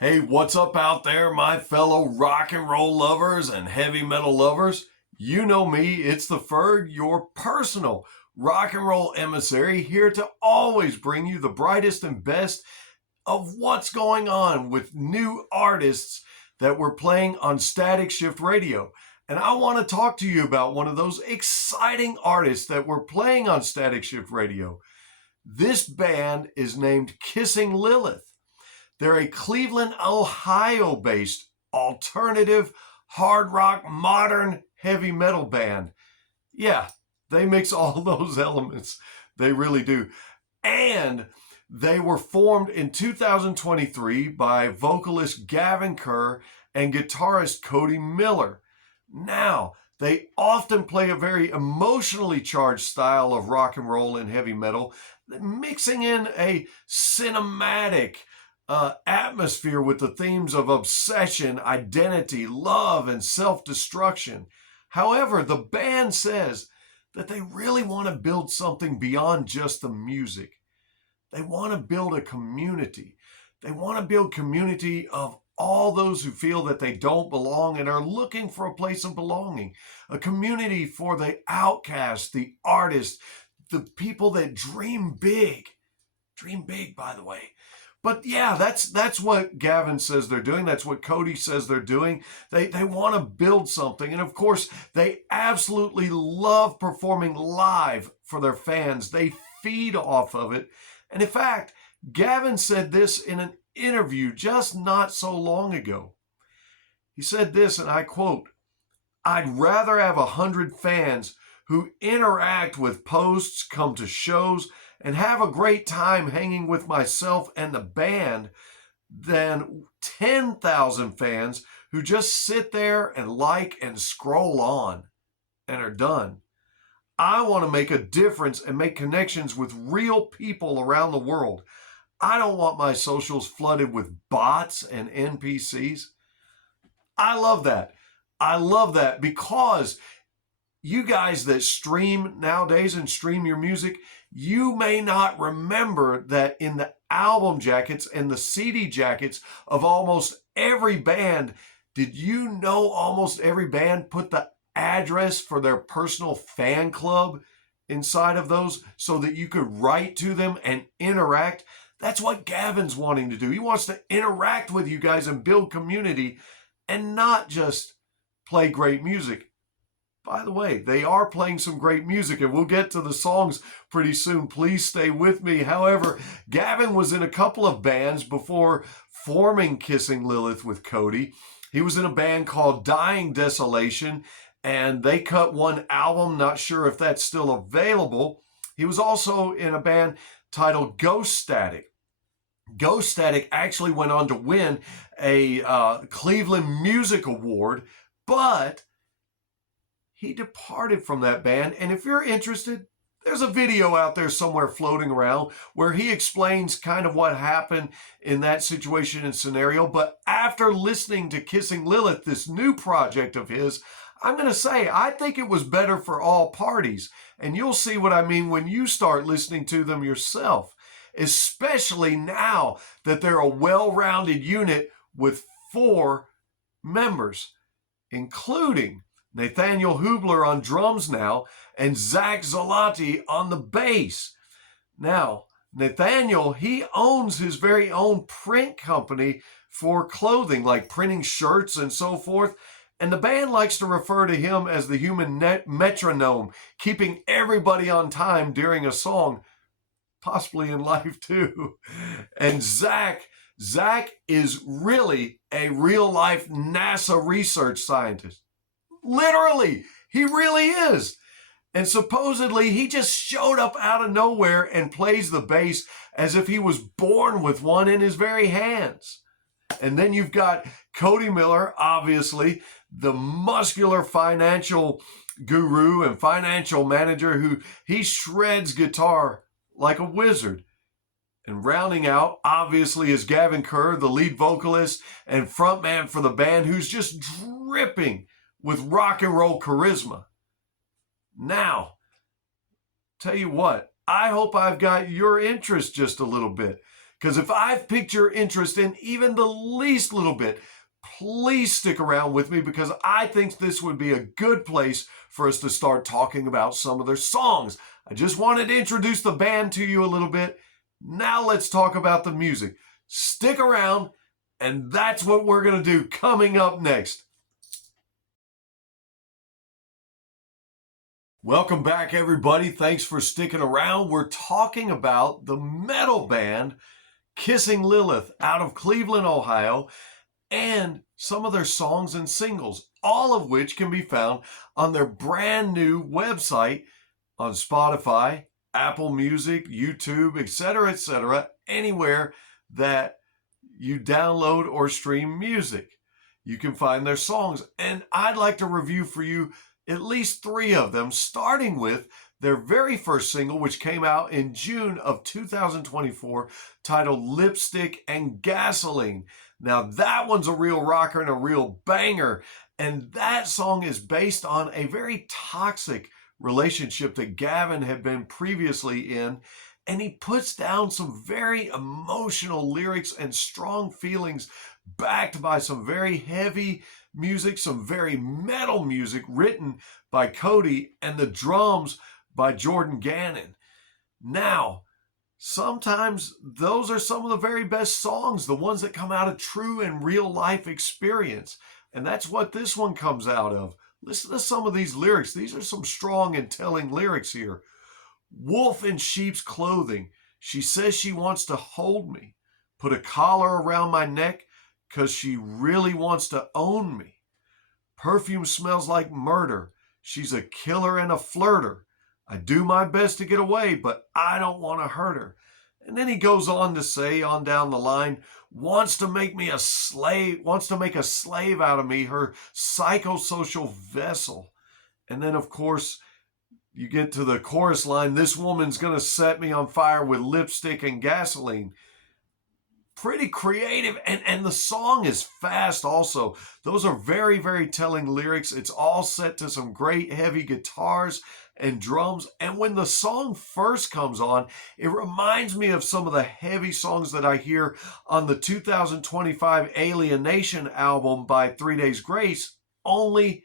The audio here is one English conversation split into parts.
Hey, what's up out there, my fellow rock and roll lovers and heavy metal lovers? You know me, it's the Ferg, your personal rock and roll emissary, here to always bring you the brightest and best of what's going on with new artists that we're playing on Static Shift Radio. And I want to talk to you about one of those exciting artists that we're playing on Static Shift Radio. This band is named Kissing Lilith. They're a Cleveland, Ohio-based alternative hard rock modern heavy metal band. Yeah, they mix all those elements. They really do. And they were formed in 2023 by vocalist Gavin and guitarist Cody Miller. Now, they often play a very emotionally charged style of rock and roll and heavy metal, mixing in a cinematic atmosphere with the themes of obsession, identity, love, and self-destruction. However, the band says that they really want to build something beyond just the music. They want to build a community. They want to build community of all those who feel that they don't belong and are looking for a place of belonging. A community for the outcast, the artists, the people that dream big. Dream big, by the way. But yeah, that's what Gavin says they're doing. That's what Cody says they're doing. They want to build something. And of course, they absolutely love performing live for their fans. They feed off of it. And in fact, Gavin said this in an interview just not so long ago. He said this, and I quote, "I'd rather have 100 fans who interact with posts, come to shows, and have a great time hanging with myself and the band than 10,000 fans who just sit there and like and scroll on and are done. I want to make a difference and make connections with real people around the world. I don't want my socials flooded with bots and NPCs." I love that. I love that because you guys that stream nowadays and stream your music, you may not remember that in the album jackets and the CD jackets of almost every band, did you know almost every band put the address for their personal fan club inside of those so that you could write to them and interact? That's what Gavin's wanting to do. He wants to interact with you guys and build community and not just play great music. By the way, they are playing some great music, and we'll get to the songs pretty soon. Please stay with me. However, Gavin was in a couple of bands before forming Kissing Lilith with Cody. He was in a band called Dying Desolation, and they cut one album. Not sure if that's still available. He was also in a band titled Ghost Static. Ghost Static actually went on to win a Cleveland Music Award, but he departed from that band. And if you're interested, there's a video out there somewhere floating around where he explains kind of what happened in that situation and scenario. But after listening to Kissing Lilith, this new project of his, I'm going to say, I think it was better for all parties. And you'll see what I mean when you start listening to them yourself, especially now that they're a well-rounded unit with 4 members, including Nathaniel Hubler on drums now, and Zach Zalati on the bass. Now, Nathaniel, he owns his very own print company for clothing, like printing shirts and so forth. And the band likes to refer to him as the human metronome, keeping everybody on time during a song, possibly in life too. And Zach is really a real-life NASA research scientist. Literally, he really is. And supposedly, he just showed up out of nowhere and plays the bass as if he was born with one in his very hands. And then you've got Cody Miller, obviously, the muscular financial guru and financial manager who he shreds guitar like a wizard. And rounding out, obviously, is Gavin, the lead vocalist and frontman for the band, who's just dripping with rock and roll charisma. Now, tell you what, I hope I've got your interest just a little bit. Because if I've piqued your interest in even the least little bit, please stick around with me, because I think this would be a good place for us to start talking about some of their songs. I just wanted to introduce the band to you a little bit. Now let's talk about the music. Stick around, and that's what we're going to do coming up next. Welcome back, everybody. Thanks for sticking around. We're talking about the metal band Kissing Lilith out of Cleveland, Ohio, and some of their songs and singles, all of which can be found on their brand new website on Spotify, Apple Music, YouTube, etc., anywhere that you download or stream music. You can find their songs, and I'd like to review for you at least 3 of them, starting with their very first single, which came out in June of 2024, titled Lipstick and Gasoline. Now, that one's a real rocker and a real banger, and that song is based on a very toxic relationship that Gavin had been previously in, and he puts down some very emotional lyrics and strong feelings backed by some very heavy music, some very metal music written by Cody, and the drums by Jordan Gannon. Now, sometimes those are some of the very best songs, the ones that come out of true and real life experience. And that's what this one comes out of. Listen to some of these lyrics. These are some strong and telling lyrics here. Wolf in sheep's clothing. She says she wants to hold me. Put a collar around my neck because she really wants to own me. Perfume smells like murder. She's a killer and a flirter. I do my best to get away, but I don't want to hurt her. And then he goes on to say, on down the line, wants to make a slave out of me, her psychosocial vessel. And then, of course, you get to the chorus line, this woman's going to set me on fire with lipstick and gasoline. Pretty creative, and the song is fast also. Those are very, very telling lyrics. It's all set to some great heavy guitars and drums. And when the song first comes on, it reminds me of some of the heavy songs that I hear on the 2025 Alienation album by 3 Days Grace, only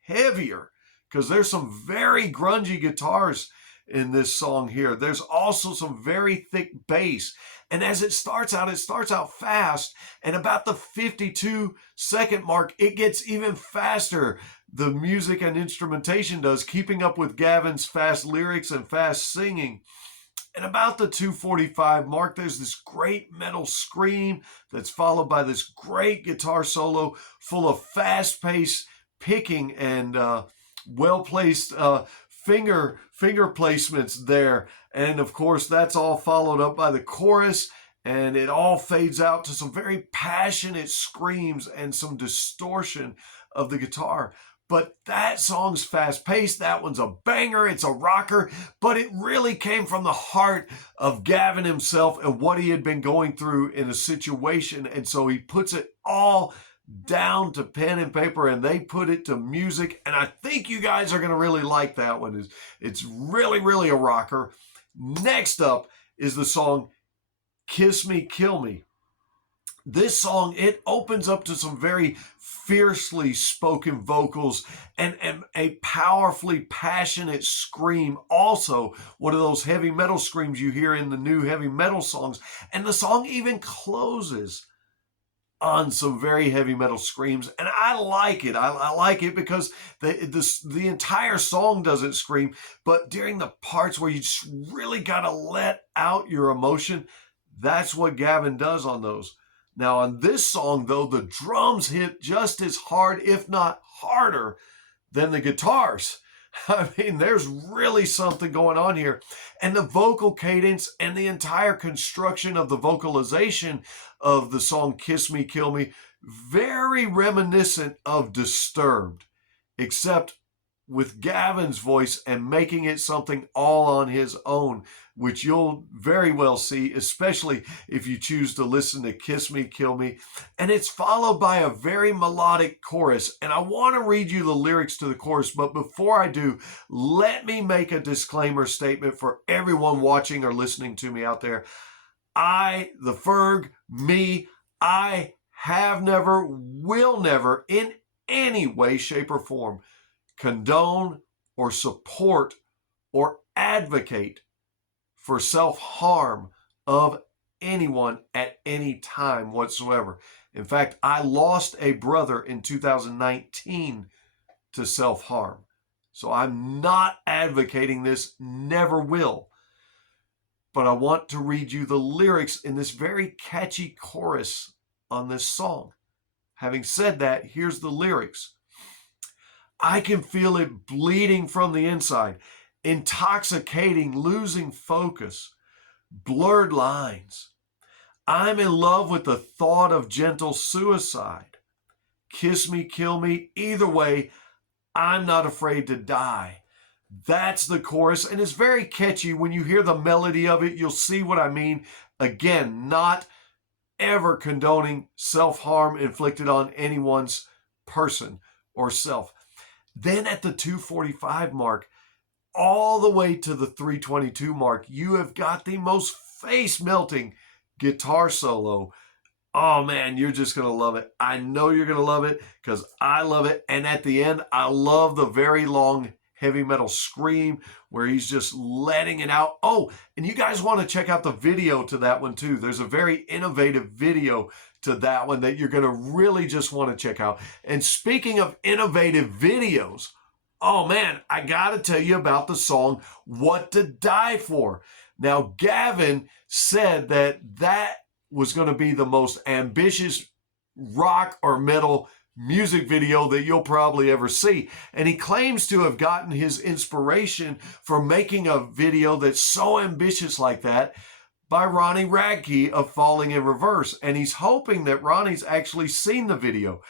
heavier, because there's some very grungy guitars in this song here. There's also some very thick bass. And as it starts out fast, and about the 52-second mark, it gets even faster. The music and instrumentation does, keeping up with Gavin's fast lyrics and fast singing. And about the 2:45 mark, there's this great metal scream that's followed by this great guitar solo full of fast-paced picking and well-placed finger placements there. And of course, that's all followed up by the chorus, and it all fades out to some very passionate screams and some distortion of the guitar. But that song's fast-paced. That one's a banger. It's a rocker, but it really came from the heart of Gavin himself and what he had been going through in a situation. And so he puts it all down to pen and paper, and they put it to music. And I think you guys are going to really like that one. It's really, really a rocker. Next up is the song Kiss Me, Kill Me. This song, it opens up to some very fiercely spoken vocals and a powerfully passionate scream. Also, one of those heavy metal screams you hear in the new heavy metal songs. And the song even closes on some very heavy metal screams, and I like it. I like it because the entire song doesn't scream, but during the parts where you just really got to let out your emotion, that's what Gavin does on those. Now, on this song, though, the drums hit just as hard, if not harder, than the guitars. I mean, there's really something going on here. And the vocal cadence and the entire construction of the vocalization of the song Kiss Me, Kill Me, very reminiscent of Disturbed, except with Gavin's voice and making it something all on his own, which you'll very well see, especially if you choose to listen to Kiss Me, Kill Me. And it's followed by a very melodic chorus. And I want to read you the lyrics to the chorus, but before I do, let me make a disclaimer statement for everyone watching or listening to me out there. I, the Ferg, me, I have never, will never, in any way, shape, or form, condone or support or advocate for self-harm of anyone at any time whatsoever. In fact, I lost a brother in 2019 to self-harm. So I'm not advocating this, never will. But I want to read you the lyrics in this very catchy chorus on this song. Having said that, here's the lyrics. I can feel it bleeding from the inside, intoxicating, losing focus, blurred lines. I'm in love with the thought of gentle suicide. Kiss me, kill me, either way, I'm not afraid to die. That's the chorus, and it's very catchy. When you hear the melody of it, you'll see what I mean. Again, not ever condoning self-harm inflicted on anyone's person or self. Then at the 2:45 mark, all the way to the 3:22 mark, you have got the most face-melting guitar solo. Oh man, you're just going to love it. I know you're going to love it because I love it. And at the end, I love the very long heavy metal scream where he's just letting it out. Oh, and you guys want to check out the video to that one too. There's a very innovative video to that one that you're going to really just want to check out. And speaking of innovative videos, oh man, I got to tell you about the song What to Die For. Now, Gavin said that was going to be the most ambitious rock or metal music video that you'll probably ever see. And he claims to have gotten his inspiration for making a video that's so ambitious like that by Ronnie Radke of Falling in Reverse. And he's hoping that Ronnie's actually seen the video.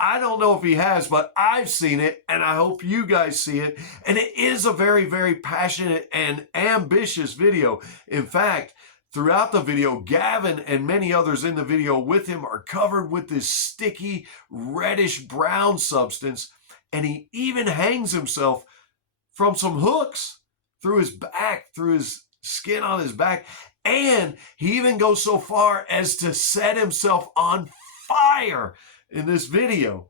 I don't know if he has, but I've seen it, and I hope you guys see it. And it is a very, very passionate and ambitious video. In fact, throughout the video, Gavin and many others in the video with him are covered with this sticky, reddish-brown substance, and he even hangs himself from some hooks through his back, through his skin on his back, and he even goes so far as to set himself on fire in this video.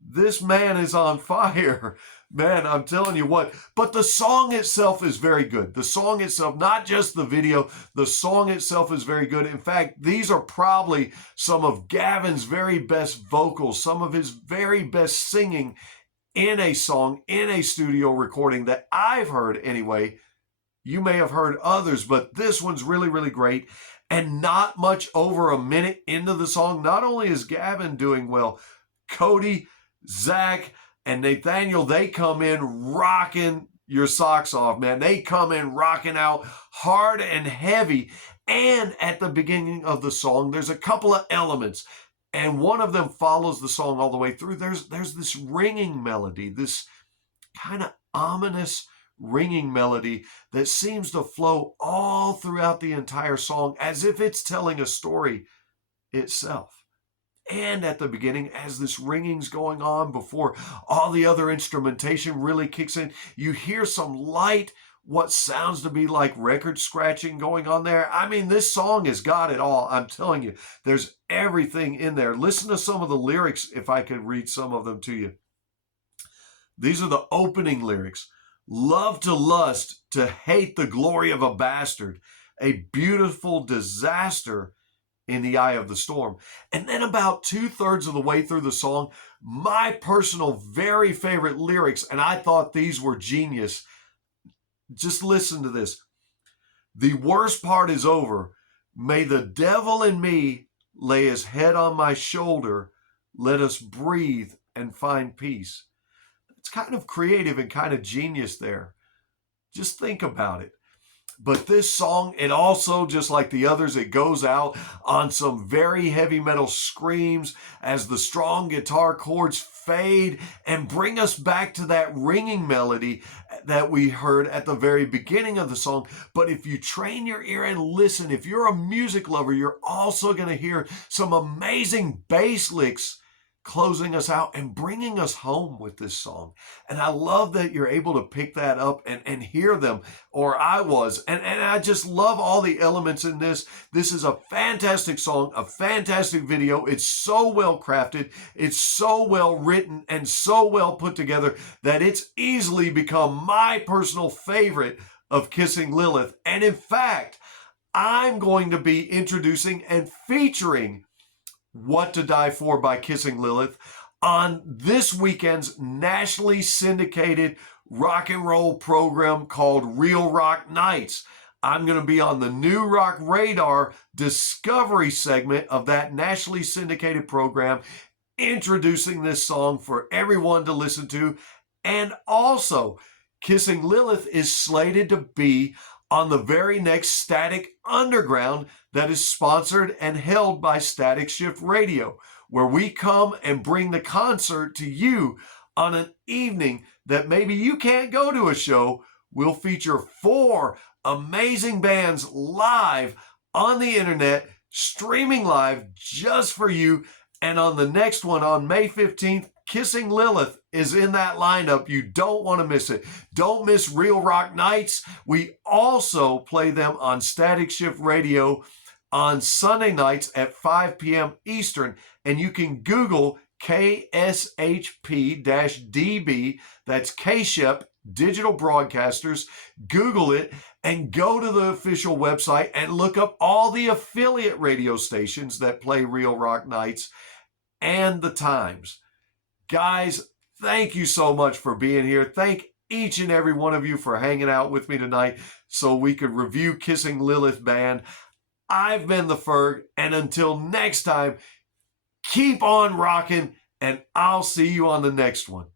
This man is on fire. Man, I'm telling you what. But the song itself is very good. The song itself, not just the video, the song itself is very good. In fact, these are probably some of Gavin's very best vocals, some of his very best singing in a song, in a studio recording that I've heard anyway. You may have heard others, but this one's really, really great. And not much over a minute into the song, not only is Gavin doing well, Cody, Zach, and Nathaniel, they come in rocking your socks off, man. They come in rocking out hard and heavy. And at the beginning of the song, there's a couple of elements, and one of them follows the song all the way through. There's this ringing melody, this kind of ominous ringing melody that seems to flow all throughout the entire song as if it's telling a story itself. And at the beginning, as this ringing's going on before all the other instrumentation really kicks in, you hear some light, what sounds to be like record scratching going on there. I mean, this song has got it all. I'm telling you, there's everything in there. Listen to some of the lyrics, if I could read some of them to you. These are the opening lyrics. Love to lust, to hate the glory of a bastard, a beautiful disaster in the eye of the storm. And then about 2/3 of the way through the song, my personal very favorite lyrics, and I thought these were genius. Just listen to this. The worst part is over. May the devil in me lay his head on my shoulder. Let us breathe and find peace. It's kind of creative and kind of genius there. Just think about it. But this song, it also, just like the others, it goes out on some very heavy metal screams as the strong guitar chords fade and bring us back to that ringing melody that we heard at the very beginning of the song. But if you train your ear and listen, if you're a music lover, you're also going to hear some amazing bass licks closing us out and bringing us home with this song. And I love that you're able to pick that up and hear them, or I was. And I just love all the elements in this. This is a fantastic song, a fantastic video. It's so well crafted. It's so well written and so well put together that it's easily become my personal favorite of Kissing Lilith. And in fact, I'm going to be introducing and featuring What to Die For by Kissing Lilith on this weekend's nationally syndicated rock and roll program called Real Rock Nights. I'm going to be on the New Rock Radar Discovery segment of that nationally syndicated program, introducing this song for everyone to listen to. And also, Kissing Lilith is slated to be on the very next Static Underground that is sponsored and held by Static Shift Radio, where we come and bring the concert to you on an evening that maybe you can't go to a show. We'll feature 4 amazing bands live on the internet, streaming live just for you. And on the next one, on May 15th, Kissing Lilith is in that lineup. You don't want to miss it. Don't miss Real Rock Nights. We also play them on Static Shift Radio on Sunday nights at 5 p.m. Eastern. And you can Google KSHP-DB, that's K-Shep Digital Broadcasters. Google it and go to the official website and look up all the affiliate radio stations that play Real Rock Nights and the times. Guys, thank you so much for being here. Thank each and every one of you for hanging out with me tonight so we could review Kissing Lilith Band. I've been the Ferg, and until next time, keep on rocking, and I'll see you on the next one.